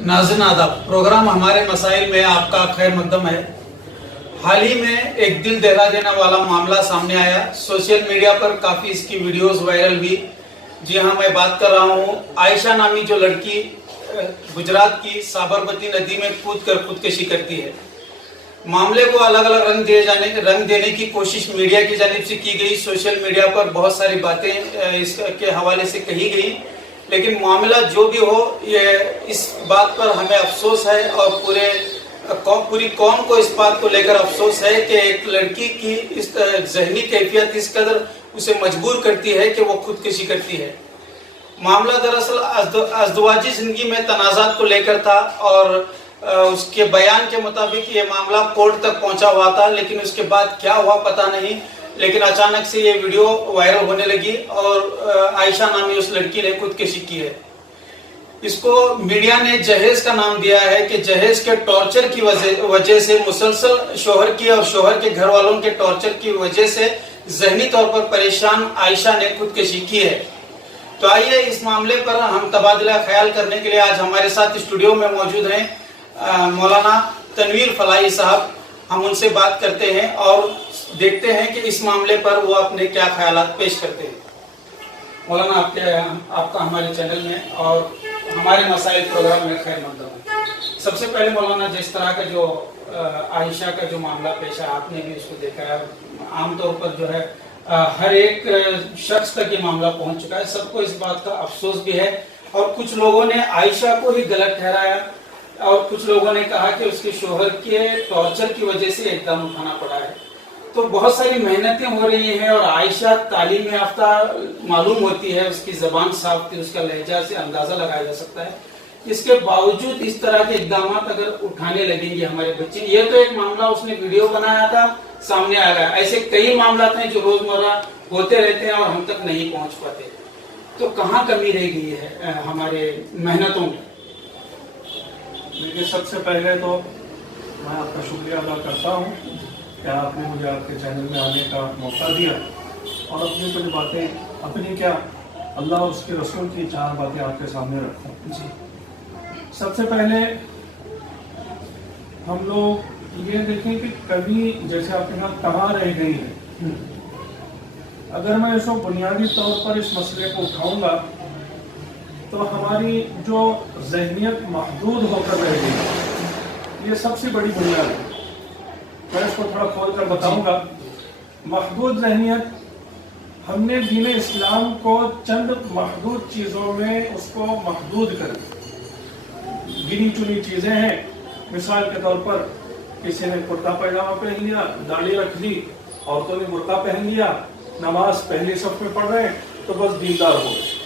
नाज़रीन आदाब, प्रोग्राम हमारे मसाइल में आपका खैर मकदम है। हाल ही में एक दिल दहला देने वाला मामला सामने आया। सोशल मीडिया पर काफ़ी इसकी वीडियोस वायरल हुई। जी हाँ, मैं बात कर रहा हूँ आयशा नामी जो लड़की गुजरात की साबरमती नदी में कूद कर खुदकशी करती है। मामले को अलग अलग रंग देने की कोशिश मीडिया की जानिब से की गई। सोशल मीडिया पर बहुत सारी बातें इसके हवाले से कही गई, लेकिन मामला जो भी हो, ये इस बात पर हमें अफसोस है और पूरी कौम को इस बात को लेकर अफसोस है कि एक लड़की की इस जहनी कैफियत इस कदर उसे मजबूर करती है कि वो खुदकशी करती है। मामला दरअसल अज़दवाजी जिंदगी में तनाज़ात को लेकर था और उसके बयान के मुताबिक ये मामला कोर्ट तक पहुंचा हुआ था, लेकिन उसके बाद क्या हुआ पता नहीं। लेकिन अचानक से ये वीडियो वायरल होने लगी और आयशा नामी उस लड़की ने खुदकशी की है। इसको मीडिया ने जहेज का नाम दिया है कि जहेज के टॉर्चर की वजह से, मुसलसल शोहर की और शोहर के घर वालों के टॉर्चर की वजह से ज़हनी तौर पर परेशान आयशा ने खुदकशी की है। तो आइए इस मामले पर हम तबादला ख्याल करने के लिए आज हमारे साथ स्टूडियो में मौजूद हैं मौलाना तनवीर फलाही साहब। हम उनसे बात करते हैं और देखते हैं कि इस मामले पर वो अपने क्या ख्यालात पेश करते हैं। मौलाना, आपका हमारे चैनल में और हमारे मसाइल प्रोग्राम में खैर मकदम है। सबसे पहले मौलाना, जिस तरह का जो आयशा का जो मामला पेश है, आपने भी इसको देखा है, आमतौर पर जो है हर एक शख्स तक ये मामला पहुंच चुका है। सबको इस बात का अफसोस भी है और कुछ लोगों ने आयशा को ही गलत ठहराया और कुछ लोगों ने कहा कि उसके शोहर के टॉर्चर की वजह से एकदम उठाना पड़ा है। तो बहुत सारी मेहनतें हो रही हैं और आयशा तालीम याफ्ता मालूम होती है, उसकी जबान साफ थी, उसका लहजा से अंदाजा लगाया जा सकता है। इसके बावजूद इस तरह के इकदाम अगर उठाने लगेंगे हमारे बच्चे, ये तो एक मामला उसने वीडियो बनाया था, सामने आ गया। ऐसे कई मामला हैं जो रोजमर्रा होते रहते हैं और हम तक नहीं पहुंच पाते। तो कहाँ कमी रह गई है हमारे मेहनतों में? देखिए, सबसे पहले तो मैं आपका शुक्रिया अदा करता हूँ कि आपने मुझे आपके चैनल में आने का मौका दिया और अपनी कुछ बातें, अपनी क्या, अल्लाह और उसके रसूल की 4 बातें आपके सामने रखूँ। जी, सबसे पहले हम लोग ये देखें कि कभी, जैसे आपके साथ कहाँ रह गई है। अगर मैं इसको बुनियादी तौर पर इस मसले को उठाऊंगा तो हमारी जो ज़हनियत महदूद होकर रह गई, ये सबसे बड़ी बुनियाद है। मैं इसको थोड़ा खोल कर बताऊंगा। महदूद ज़हनियत, हमने दीन इस्लाम को चंद महदूद चीज़ों में उसको महदूद कर दिया। गिनी चुनी चीज़ें हैं। मिसाल के तौर पर किसी ने कुर्ता पैजामा पहन लिया, दाढ़ी रख ली, औरतों ने बुर्का पहन लिया, नमाज पहली सफ में पढ़ रहे हैं, तो बस दीनदार हो गए।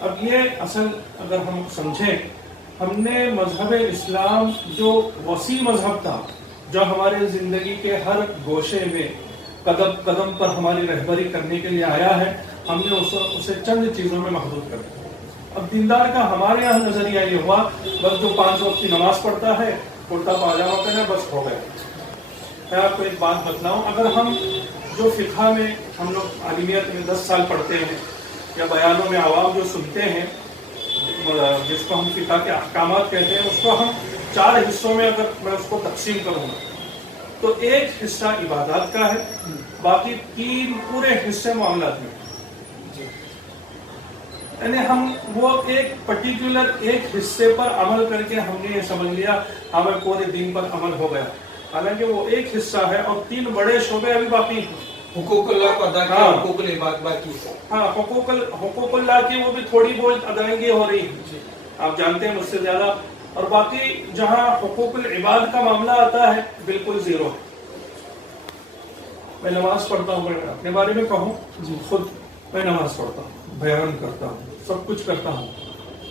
अब ये असल अगर हम समझें, हमने मजहब इस्लाम जो वसी मजहब था, जो हमारे ज़िंदगी के हर गोशे में कदम कदम पर हमारी रहबरी करने के लिए आया है, हमने उसे चंद चीज़ों में महदूद कर दिया। अब दीनदार का हमारे यहाँ नज़रिया ये हुआ, बस जो 5 वक्त की नमाज पढ़ता है, कुर्ता पाजामा पहना, बस हो गया। मैं आपको एक बात बतलाऊँ, अगर हम जो फ़िक़्ह में हम लोग आलिमियत में 10 साल पढ़ते हैं या बयानों में आवाम जो सुनते हैं, जिसको हम फ़िक़्ह के अहकामात कहते हैं, उसको हम 4 हिस्सों में अगर मैं उसको तकसीम करूँगा तो एक हिस्सा इबादत का है, बाकी 3 पूरे हिस्से मामलात में। यानी हम वो एक पर्टिकुलर एक हिस्से पर अमल करके हमने ये समझ लिया हमें पूरे दिन पर अमल हो गया, हालांकि वो एक हिस्सा है और 3 बड़े शोबे अभी बाकी हैं। हुकूकुल्लाह को अदा किया, हुकूकुल इबाद बाकी। हाँ, हुकूकुल्लाह की वो भी थोड़ी बहुत अदायगी हो रही है, आप जानते हैं मुझसे ज्यादा। और बाकी जहाँ हुकूकुल इबाद का मामला आता है, बिल्कुल जीरो है। मैं नमाज पढ़ता हूँ, मैं अपने बारे में कहूँ, खुद मैं नमाज पढ़ता हूँ, बयान करता हूँ, सब कुछ करता हूँ,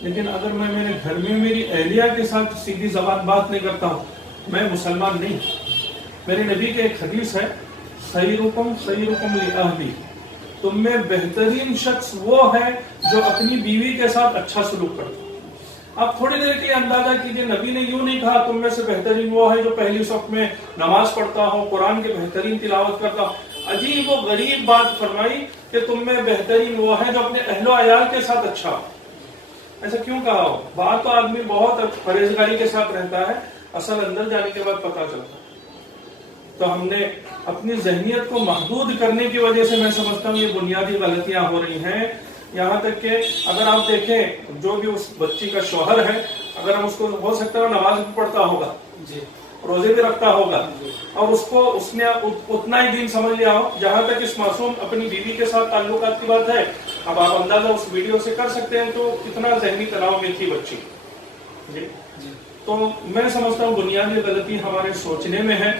लेकिन अगर मैं मेरे घर में मेरी अहलिया के साथ सीधी ज़बान बात नहीं करता हूँ, मैं मुसलमान नहीं। मेरे नबी के एक हदीस है, खैरुकुम खैरुकुम लिअहली, तुम में बेहतरीन शख्स वो है जो अपनी बीवी के साथ अच्छा सलूक करता है। आप थोड़ी देर के लिए अंदाजा कीजिए, नबी ने यूं नहीं कहा तुम में से बेहतरीन वो है जो पहली सफ में नमाज पढ़ता हो, कुरान के बेहतरीन तिलावत करता हो। अजीब वो गरीब बात फरमाई कि तुम में बेहतरीन वो है जो अपने अहलो अयाल के साथ अच्छा हो। ऐसा क्यों कहा हो? बाहर तो आदमी बहुत परहेजगारी के साथ रहता है, असल अंदर जाने के बाद पता चलता है। तो हमने अपनी जहनियत को महदूद करने की वजह से मैं समझता हूँ ये बुनियादी गलतियां हो रही हैं। यहाँ तक कि अगर आप देखें, जो भी उस बच्ची का शौहर है, अगर हम उसको, हो सकता है नमाज भी पढ़ता होगा जी, रोजे भी रखता होगा, और उसने उतना ही दिन समझ लिया हो। जहां तक इस मासूम अपनी बीवी के साथ ताल्लुकात की बात है, अब आप अंदाजा उस वीडियो से कर सकते हैं तो कितना जहनी तनाव में थी बच्ची जी। तो मैं समझता हूँ बुनियादी गलती हमारे सोचने में है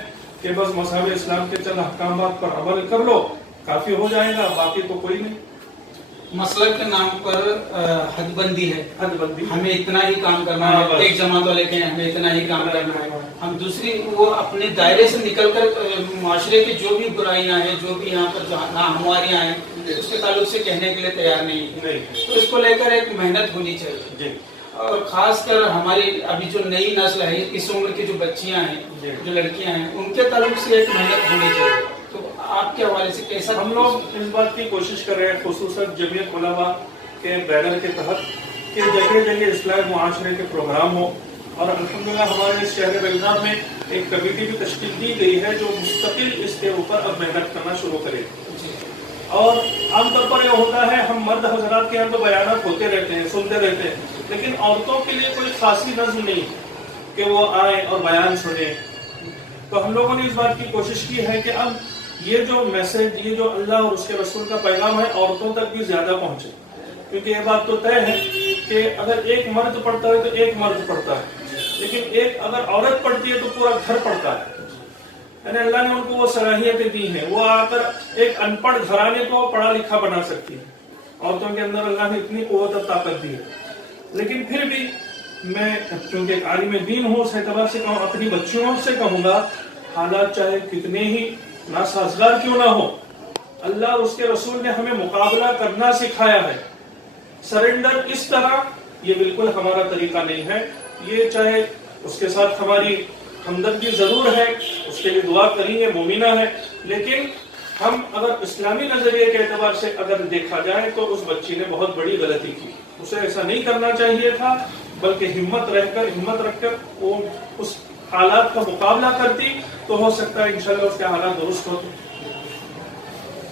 कि बस मज़हब इस्लाम के चंद अहकामात पर अमल कर लो, काफी हो जाएगा, बाकी तो कोई नहीं। मसलक के नाम पर हदबंदी है, हदबंदी, हमें इतना ही काम करना है, एक जमात वाले के हमें इतना ही काम करना है, हम दूसरी वो अपने दायरे से निकलकर माशरे की जो भी बुराइयां हैं, जो भी यहाँ पर नाहमवारियां हैं, उसके ताल्लुक से कहने के लिए तैयार नहीं है। तो इसको लेकर एक मेहनत होनी चाहिए, और खासकर हमारी अभी जो नई नस्ल है, इस उम्र की जो बच्चियां हैं, जो लड़कियां हैं, उनके ताल्लुक से एक मेहनत होनी चाहिए। तो आपके हवाले से कैसा? हम लोग इस बात की कोशिश कर रहे हैं, खुसूसन जमीयत उलमा के बैनर के तहत, कि जगह जगह इस्लाह मुआशरे के प्रोग्राम हो, और अल्हम्दुलिल्लाह हमारे शहर बेलगाम में एक कमेटी भी तश्कील दी गई है जो मुस्तकिल इसके ऊपर अब मेहनत करना शुरू करे। और आमतौर पर यह होता है, हम मर्द हजरात के यहाँ तो बयानात होते रहते हैं, सुनते रहते हैं, लेकिन औरतों के लिए कोई खासी नज़्म नहीं कि वो आए और बयान सुने। तो हम लोगों ने इस बात की कोशिश की है कि अब ये जो मैसेज, ये जो अल्लाह और उसके रसूल का पैगाम है, औरतों तक भी ज्यादा पहुंचे, क्योंकि ये बात तो तय है कि अगर एक मर्द पढ़ता है तो एक मर्द पढ़ता है, लेकिन एक अगर औरत पढ़ती है तो पूरा घर पढ़ता है। यानी अल्लाह ने उनको वो सलाहियतें दी हैं, वो आकर एक अनपढ़ घराने को पढ़ा लिखा बना सकती है। औरतों के अंदर अल्लाह ने इतनी कुव्वत और ताकत दी है। लेकिन फिर भी मैं चूंकि एक आलिम दीन हूँ, उस एतबार से कहूँ, अपनी बच्चियों से कहूँगा, हालात चाहे कितने ही नासाजगार क्यों ना हो, अल्लाह और उसके रसूल ने हमें मुकाबला करना सिखाया है। सरेंडर इस तरह, ये बिल्कुल हमारा तरीका नहीं है। ये चाहे उसके साथ हमारी हमदर्दी जरूर है, उसके लिए दुआ करेंगे, मोमिना है, लेकिन हम अगर इस्लामी नजरिए के एतबार से अगर देखा जाए तो उस बच्ची ने बहुत बड़ी गलती की। उसे ऐसा नहीं करना चाहिए था, बल्कि हिम्मत रखकर वो उस हालात का मुकाबला करती तो हो सकता है इंशाल्लाह उसके हालात दुरुस्त होते।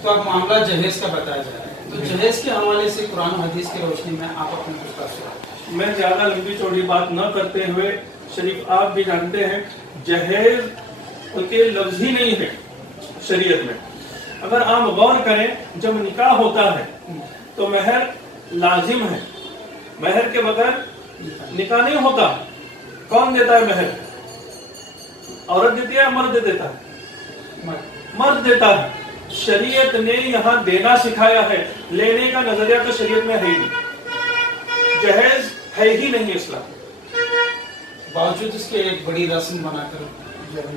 तो अब मामला जहेज का बताया जा रहा है, तो जहेज के हवाले से कुरान हदीस की रोशनी में आप अपने कुछ, मैं ज्यादा लंबी चौड़ी बात न करते हुए, शरीफ आप भी जानते हैं जहेज के लफ्ज ही नहीं है शरीयत में। अगर आप गौर करें, जब निकाह होता है तो महर लाजिम है, महर के बगैर निकाह नहीं होता। कौन देता है महर? औरत देती है या मर्द देता है? मर्द देता है। शरीयत ने यहाँ देना सिखाया है, लेने का नजरिया तो शरीयत में है ही नहीं, जहेज है ही नहीं इस्लाम। बावजूद इसके एक बड़ी रस्म बनाकर,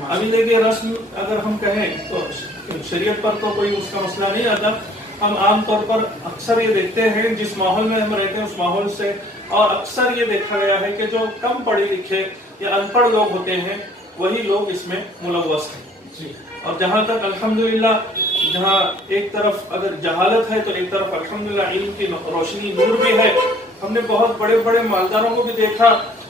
अभी देखिए रस्म अगर हम कहें तो शरीयत पर तो कोई उसका मसला नहीं आता। हम आमतौर पर अक्सर ये देखते हैं, जिस माहौल में हम रहते हैं उस माहौल से, और अक्सर ये देखा गया है कि जो कम पढ़े लिखे या अनपढ़ लोग होते हैं वही लोग इसमें मुलव्वस हैं। और जहाँ तक अल्हम्दुलिल्लाह, जहाँ एक तरफ अगर जहालत है तो एक तरफ अल्हम्दुलिल्लाह इल्म की रोशनी नूर भी है। हमने बहुत बड़े बड़े मालदारों को भी देखा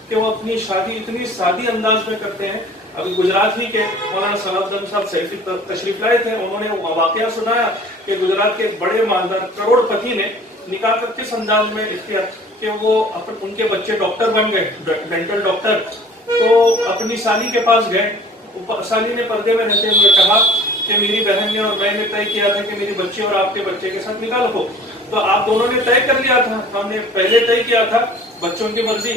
कि वो अपनी शादी इतनी सादी अंदाज में करते हैं। अभी गुजरात ही के मौलाना सलाउद्दीन साहब सैफी तशरीफ लाए थे, उन्होंने वाकया सुनाया कि गुजरात के बड़े मालदार करोड़पति ने निकाह कर किस अंदाज में इख्तियार कि वो उनके बच्चे डॉक्टर बन गए, डेंटल डॉक्टर। तो अपनी साली के पास गए, साली ने पर्दे में रहते हुए कहा कि मेरी बहन ने और मैंने तय किया था कि मेरी बच्ची और आपके बच्चे के साथ निकाह हो। तो आप दोनों ने तय कर लिया था, हमने पहले तय किया था, बच्चों की मर्जी।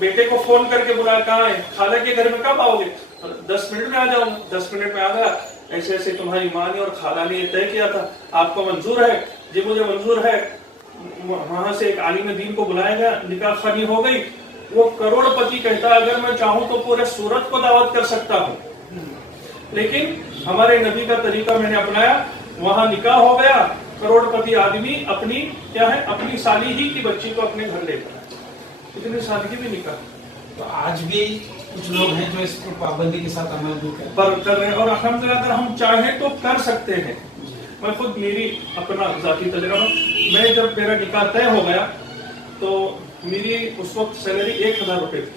बेटे को फोन करके बुलाया, कहाँ है? खाला के घर में कब आओगे? 10 मिनट में आ जाऊंगा। 10 मिनट में आ गया, ऐसे ऐसे तुम्हारी माँ ने और खाला ने तय किया था, आपको मंजूर है? जी मुझे मंजूर है। वहां से एक आलिम दीन को बुलाया गया, निकाह खानी हो गई। वो करोड़पति कहता है अगर मैं चाहूं तो पूरे सूरत को दावत कर सकता हूं, लेकिन हमारे नबी का तरीका मैंने अपनाया, वहां निकाह हो गया। करोड़पति आदमी अपनी क्या है, अपनी साली ही की बच्ची को अपने घर लेकर आया। इतनी सादगी भी निकाह। तो आज भी कुछ लोग हैं जो इस पाबंदी के साथ अमल भी कर रहे हैं, और अल्हम्दुलिल्लाह अगर हम चाहें तो कर सकते हैं। मैं खुद मेरी अपना जाती तजुर्बा, मैं जब मेरा निकाह तय हो गया तो میری اس وقت سیلری 1000 روپے تھی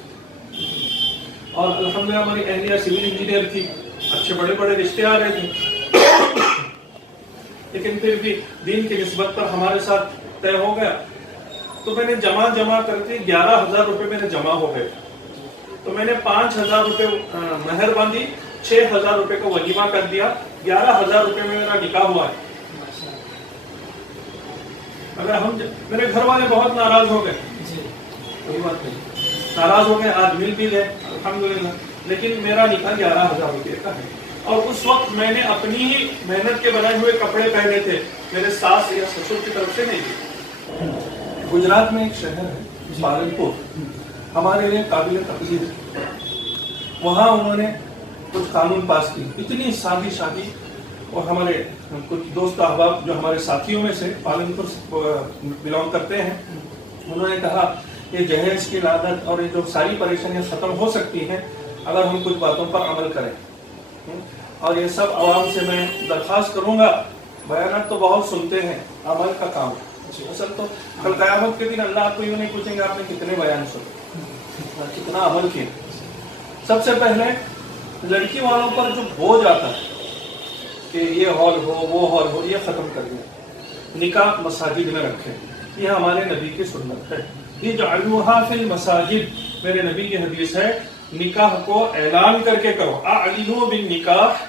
اور الحمدللہ ہماری اہلیہ سول انجینئر تھی, اچھے بڑے بڑے رشتے آ رہے تھے, لیکن پھر بھی دین کی نسبت پر ہمارے ساتھ طے ہو گیا. تو میں نے جمع کر کے 11,000 روپے میرے جمع ہو گئے. تو میں نے 5,000 روپے مہر باندھی, 6,000 روپے کو ولیمہ کر دیا, 11,000 روپے میں میرا نکاح ہوا ہے. اگر میرے گھر والے بہت ناراض ہو گئے, کوئی بات نہیں, ناراض ہو گئے, آج مل بھی گئے الحمدللہ, لیکن میرا نکاح 11,000 روپے کا ہے. اور اس وقت میں نے اپنی ہی محنت کے بنائے ہوئے کپڑے پہنے تھے, میرے ساس یا سسر کی طرف سے نہیں. گجرات میں ایک شہر ہے پالنپور, ہمارے لیے قابل تقدیر ہے. وہاں انہوں نے کچھ قانون پاس کی, اتنی سادی شادی. اور ہمارے کچھ دوست احباب جو ہمارے ساتھیوں میں سے پالنپور بلانگ کرتے ہیں, انہوں نے کہا کہ جہیز کی لعنت اور یہ جو ساری پریشانیاں ختم ہو سکتی ہیں اگر ہم کچھ باتوں پر عمل کریں. اور یہ سب عوام سے میں درخواست کروں گا, بیانات تو بہت سنتے ہیں, عمل کا کام ہے. اصل تو کل قیامت کے دن اللہ آپ کو یوں نہیں پوچھیں گے آپ نے کتنے بیان سنے, کتنا عمل کیا. سب سے پہلے لڑکی والوں پر جو بوجھ آتا ہے کہ یہ ہال ہو وہ ہال ہو, یہ ختم کر دیا. نکاح مساجد میں رکھے, یہ ہمارے نبی کی سنت ہے. اجعلوها فی المساجد, میرے نبی کی حدیث ہے, نکاح کو اعلان کر کے کرو. اعلنوا بالنکاح,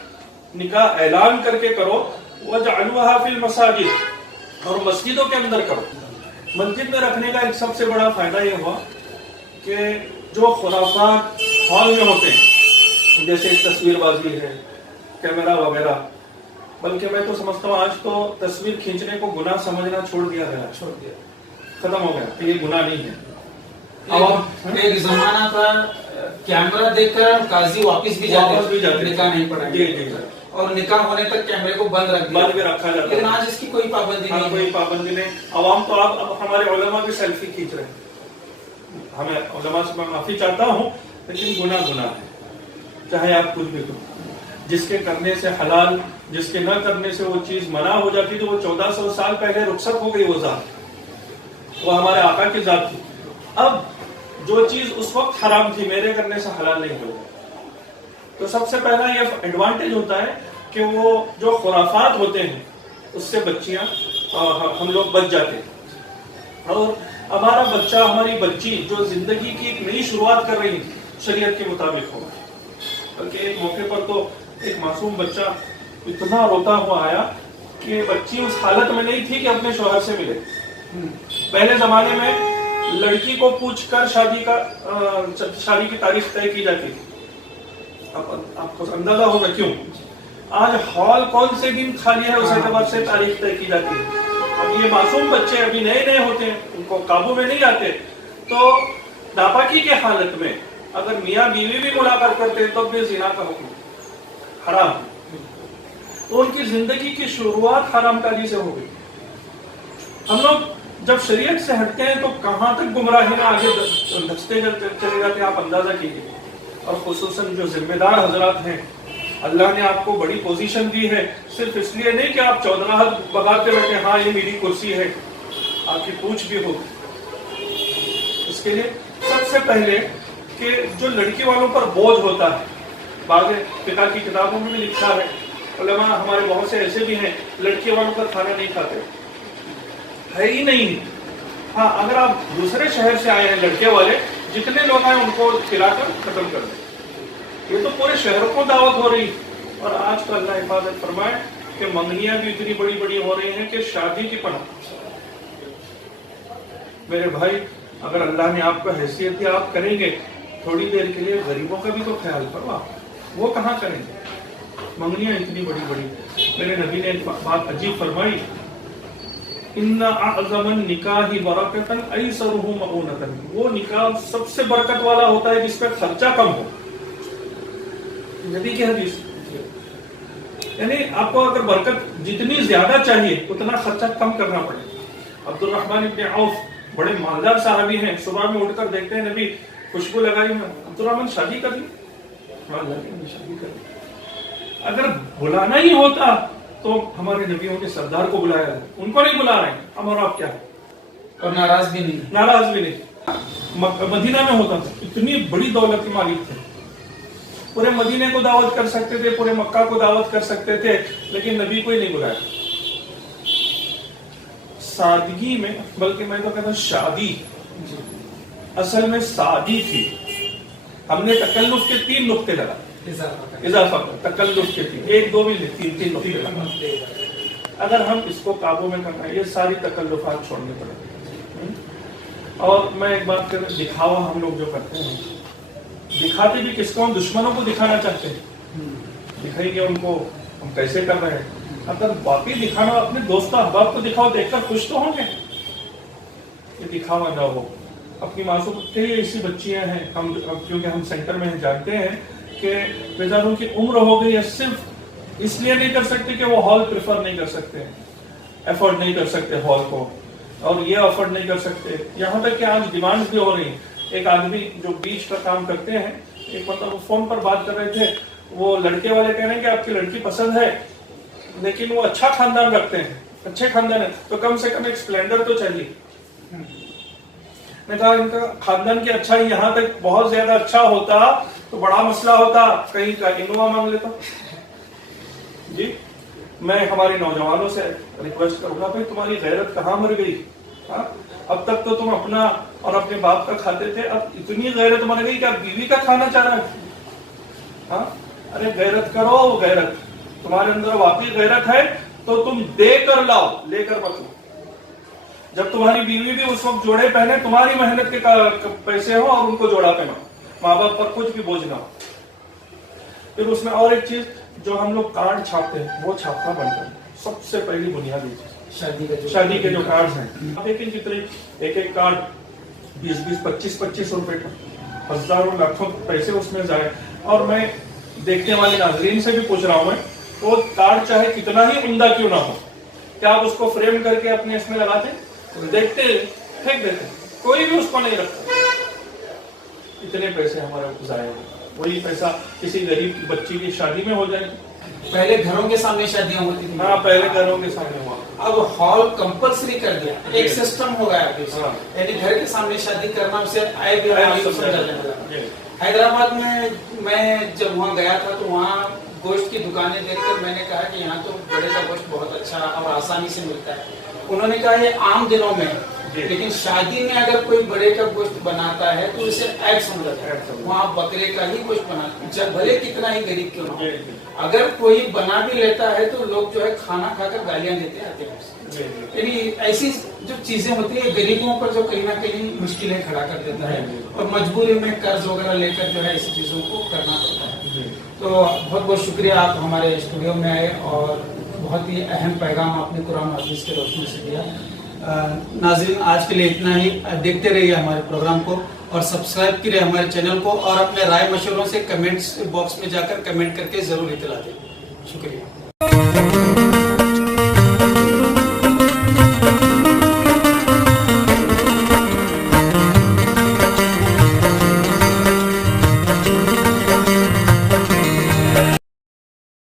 نکاح اعلان کر کے کرو. وجعلوها فی المساجد, اور مسجدوں کے اندر کرو. مسجد میں رکھنے کا ایک سب سے بڑا فائدہ یہ ہوا کہ جو خرافات ہال میں ہوتے ہیں جیسے تصویر بازی ہے, کیمرہ وغیرہ, بلکہ میں تو سمجھتا ہوں آج تو تصویر کھینچنے کو گناہ سمجھنا چھوڑ دیا گیا, ختم ہو گیا کہ یہ گناہ نہیں ہے. ایک زمانہ تھا کیمرہ دیکھ کر قاضی واپس بھی جاتے, نکاح نہیں پڑھائیں, اور نکاح ہونے تک کیمرے کو بند کے رکھا جاتا ہے. لیکن آج اس کی کوئی پابندی نہیں, کوئی پابندی نہیں. عوام تو اب ہمارے علماء بھی سیلفی کھینچ رہے ہیں. ہمیں علماء سے میں معافی چاہتا ہوں, لیکن گناہ ہے, چاہے آپ کچھ بھی کرو. جس کے کرنے سے حلال, جس کے نہ کرنے سے وہ چیز منع ہو جاتی, تو وہ 1400 سال پہلے رخصت ہو گئی. وہ ذات وہ ہمارے آقا کی ذات تھی. اب جو چیز اس وقت حرام تھی میرے کرنے سے حلال نہیں ہو گئی. تو سب سے پہلا یہ ایڈوانٹیج ہوتا ہے کہ وہ جو خرافات ہوتے ہیں اس سے بچیاں ہم لوگ بچ جاتے ہیں. اور ہمارا بچہ, ہماری بچی جو زندگی کی ایک نئی شروعات کر رہی ہے شریعت کے مطابق ہو. بلکہ ایک موقع پر تو ایک معصوم بچہ اتنا روتا ہوا آیا کہ بچی اس حالت میں نہیں تھی کہ اپنے شوہر سے ملے. پہلے زمانے میں لڑکی کو پوچھ کر شادی کی تاریخ طے کی جاتی تھی. آپ کو اندازہ ہوگا کیوں. آج ہال کون سے دن خالی ہے اس اعتبار سے تاریخ طے کی جاتی ہے. اب یہ معصوم بچے ابھی نئے ہوتے ہیں, ان کو قابو میں نہیں آتے, تو ناپاکی کے حالت میں اگر میاں بیوی بھی ملاقات کرتے ہیں تو بھی زنا کا حکم حرام. تو ان کی زندگی کی شروعات حرام کاری سے ہو گئی. ہم لوگ جب شریعت سے ہٹتے ہیں تو کہاں تک گمراہی میں آگے دھستے چلے جاتے ہیں, آپ اندازہ کیجیے. اور خصوصاً جو ذمہ دار حضرات ہیں, اللہ نے آپ کو بڑی پوزیشن دی ہے, صرف اس لیے نہیں کہ آپ چودراہت بگاتے بیٹھے, ہاں یہ میری کرسی ہے, آپ کی پوچھ بھی ہو. اس کے لیے سب سے پہلے کہ جو لڑکی والوں پر بوجھ ہوتا ہے, بعض فقہ کی کتابوں میں بھی لکھا ہے, علماء ہمارے بہت سے ایسے بھی ہیں لڑکی والوں پر کھانا نہیں کھاتے, ہے ہی نہیں. ہاں اگر آپ دوسرے شہر سے آئے ہیں لڑکے والے, جتنے لوگ آئے ان کو کھلا کر ختم کر دیں. یہ تو پورے شہروں کو دعوت ہو رہی. اور آج تو اللہ حفاظت فرمائے کہ منگنیاں بھی اتنی بڑی بڑی ہو رہی ہیں کہ شادی کی پناہ. میرے بھائی, اگر اللہ نے آپ کو حیثیت دی, آپ کریں گے تھوڑی دیر کے لیے غریبوں کا بھی تو خیال کرو. آپ وہ کہاں کریں گے, منگنیاں اتنی بڑی بڑی. میرے نبی نے ایک بات عجیب فرمائی, ان اعظم النکاح برکۃ ایسرہ مؤونۃ, وہ نکاح سب سے برکت والا ہوتا ہے جس پہ خرچہ کم ہو. نبی کی حدیث, یعنی آپ کو اگر برکت جتنی زیادہ چاہیے اتنا خرچہ کم کرنا پڑے. عبد الرحمن ابن عوف بڑے مالدار صحابی ہیں, صبح میں اٹھ کر دیکھتے ہیں نبی خوشبو لگائی ہے, عبد الرحمن شادی کر لی, شادی کر لی. اگر بلانا ہی ہوتا تو ہمارے نبیوں کے سردار کو بلایا ہے, ان کو نہیں بلا رہے ہیں. ہم اور آپ کیا ہے, اور ناراض بھی نہیں. मदीना में होता था, इतनी बड़ी दौलत के मालिक थे, पूरे मदीने को दावत कर सकते थे, पूरे मक्का को दावत कर सकते थे, लेकिन नबी को ही नहीं बुलाया। सादगी में, बल्कि मैं तो कहता हूं शादी, असल में शादी थी। हमने तकल्लुफ के 3 नुक्ते लगा, इजाफा तकल्लुफ के 3, 1 2 भी नहीं, 3 नुक्ते लगा। अगर हम इसको काबू में करना है, ये सारी तकल्लुफात छोड़ने पड़ेंगे। और मैं एक बात कर, दिखावा हम लोग जो करते हैं, दिखाते भी किसको, हम दुश्मनों को दिखाना चाहते हैं, दिखाएंगे उनको हम कैसे कर रहे हैं। अगर वाकई दिखाना, अपने दोस्तों अहबाब को दिखाओ, देखकर खुश तो होंगे, ये दिखावा ना हो। अपनी मासूम कई ऐसी बच्चियां हैं, हम क्योंकि हम सेंटर में जानते हैं कि बेचारों की उम्र हो गई है, सिर्फ इसलिए नहीं कर सकते कि वो हॉल प्रेफर नहीं कर सकते, एफोर्ड नहीं कर सकते हॉल को, और ये अफोर्ड नहीं कर सकते, यहाँ तक कि आज डिमांड भी हो रही है। एक आदमी जो बीच का काम करते हैं, एक मतलब वो फोन पर बात कर रहे थे, वो लड़के वाले कह रहे हैं कि आपकी लड़की पसंद है, लेकिन वो अच्छा खानदान रखते हैं, अच्छे खानदान है, तो कम से कम एक स्प्लेंडर तो चाहिए। मैं कहा इनका खानदान की अच्छा ही, यहाँ तक बहुत ज्यादा अच्छा होता तो बड़ा मसला होता, कहीं का इनोवा मांग लेता। जी मैं हमारे नौजवानों से रिक्वेस्ट करूंगा, भाई तुम्हारी गैरत कहाँ मर गई? हाँ, अब तक तो तुम अपना और अपने बाप का खाते थे, अब इतनी गैरत मर गई कि अब बीवी का खाना चाह रहा है। हाँ, अरे गैरत करो, गैरत तुम्हारे अंदर वाकई गैरत है तो तुम दे कर लाओ, लेकर मत लो। जब तुम्हारी बीवी भी उस वक्त जोड़े पहने, तुम्हारी मेहनत के पैसे हो और उनको जोड़ा पहना, माँ बाप पर कुछ भी बोझ ना हो। फिर उसमें और एक चीज, जो हम लोग कार्ड छापते हैं, वो छापना बंद करें, सबसे पहली बुनियादी चीज। शादी के जो कार्ड हैं, लेकिन कितने, एक एक कार्ड 20-20, 25-25 रुपए का, हजारों लाखों पैसे उसमें जाए। और मैं देखने वाले नाजरीन से भी पूछ रहा हूं, मैं वो कार्ड चाहे कितना ही उम्दा क्यों ना हो, क्या आप उसको फ्रेम करके अपने इसमें लगाते, देखते, फेंक देते, कोई भी उसको नहीं रखता। इतने पैसे हमारे जाए, वही पैसा किसी गरीब की बच्ची की शादी में हो जाए। पहले घरों के सामने शादियां होती थी, हाँ पहले घरों के सामने हुआ, अब हॉल कंपलसरी कर दिया, एक सिस्टम हो गया हाँ। यानी घर के सामने शादी करना उसे आए भी हैदराबाद में मैं जब वहाँ गया था, तो वहाँ गोश्त की दुकानें देखकर मैंने कहा कि यहाँ तो बड़े का गोश्त बहुत अच्छा और आसानी से मिलता है। उन्होंने कहा ये आम दिनों में, लेकिन शादी में अगर कोई बड़े का गोश्त बनाता है तो उसे ऐड समझा है, वहाँ बकरे का ही गोश्त बनाते हैं, भले कितना ही गरीब क्यों ना। अगर कोई बना भी लेता है तो लोग जो है खाना खाकर गालियां देते आते हैं। यानी ऐसी जो चीजें होती है गरीबों पर जो कहीं ना कहीं मुश्किलें खड़ा कर देता है, और मजबूरी में कर्ज वगैरह लेकर जो है ऐसी चीजों को करना पड़ता है। तो बहुत बहुत शुक्रिया, आप हमारे स्टूडियो में आए और बहुत ही अहम पैगाम आपने कुरान हदीस के रोशनी से दिया। नाज़रीन, आज के लिए इतना ही। देखते रहिए हमारे प्रोग्राम को और सब्सक्राइब कीजिए हमारे चैनल को, और अपने राय मशवरों से कमेंट्स बॉक्स में जाकर कमेंट करके जरूर इत्तला दें। शुक्रिया।